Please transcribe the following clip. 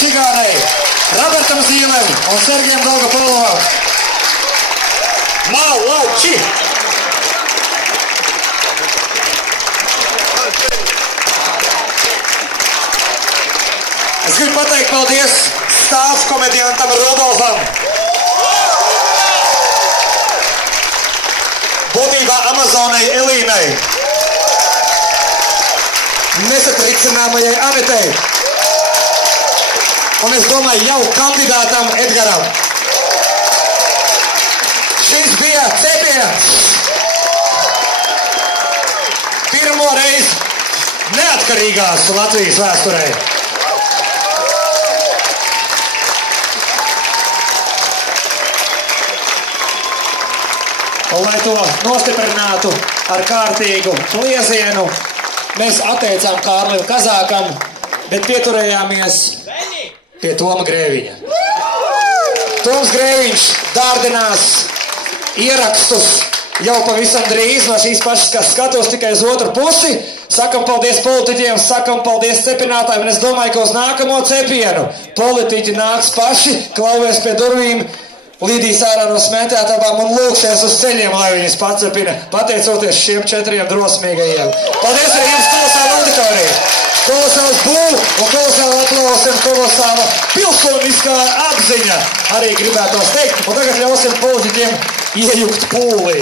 Čigānei, Robertam Zīlem un Sergejam Dolgopolovam. Malači! Es gribu pateikt paldies stāstu komediantam Rodolfam. Būtībā Amazonei Elīnai. Nesatricināmajai Anetei. Un es domāju jau kandidātam Edgaram. Šis bija cepiens. Pirmo reizi neatkarīgās Latvijas vēsturē. Un, lai to nostiprinātu ar kārtīgu kliezienu, mēs atteicām Kārlim Kazākam, bet pieturējāmies pie Toma Grēviņa. Toms Grēviņš dārdinās ierakstus jau pavisam drīz no šīs pašas, kas skatos tikai uz otru pusi. Sakam paldies politiķiem, sakam paldies cepinātājiem, un es domāju, ka uz nākamo cepienu politiķi nāks paši, klauvēs pie durvīm, lidīs ārā no smētētavām un lūksies uz ceļiem, lai viņus pacepina, pateicoties šiem 4 drosmīgajiem. Paldies arī jums, kolosāla auditorija! Kolosāls būv un kolosāla aplaus un kolosāla pilsoniskā apziņa arī gribētos teikt. Un tagad ļausim politiķiem iejukt pūlī.